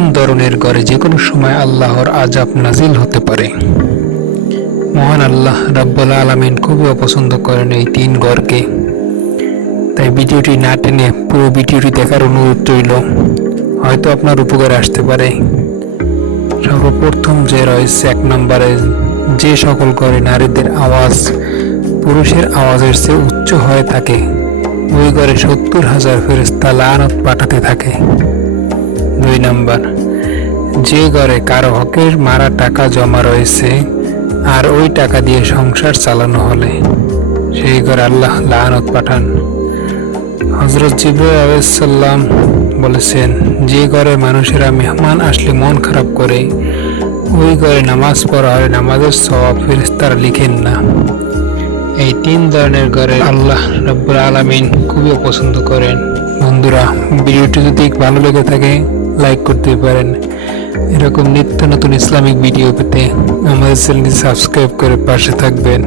তিন ধরনের ঘরে যে কোনো সময় আল্লাহর আজাব নাজিল হতে পারে। মহান আল্লাহ রাব্বুল আলামিন খুবই অপছন্দ করেন এই তিন ঘরকে তাই ভিডিওটি না টেনে পুরো ভিডিওটি দেখার অনুরোধ রইল। হয়তো আপনার উপকারে আসতে পারে। সর্বপ্রথম যে রয়েছে এক নম্বরে, যে সকল ঘরে নারীদের আওয়াজ পুরুষের আওয়াজের চেয়ে উচ্চ হয়ে থাকে, ওই ঘরে সত্তর হাজার ফেরেস্তা লানত পাঠাতে থাকে। নাম্বার। যে ঘরে কারও হকের মারা টাকা জমা রয়েছে আর ওই টাকা দিয়ে সংসার চালানো হলে, সেই ঘরে আল্লাহ লানত পাঠান। হজরত জিব্রাইল আলাইসাল্লাম বলেছেন, যে ঘরে মানুষেরা মেহমান আসলে মন খারাপ করে, ওই ঘরে নামাজ পড়া হয় নামাজের সবাব ফেরেস্তারা লিখেন না। এই তিন ধরনের ঘরে আল্লাহ রব্বুল আলামিন খুবই পছন্দ করেন। বন্ধুরা, ভিডিওটি যদি ভালো লেগে থাকে লাইক করতে পারেন। এরকম নিত্য নতুন ইসলামিক ভিডিও পেতে আমাদের চ্যানেলটি সাবস্ক্রাইব করে পাশে থাকবেন।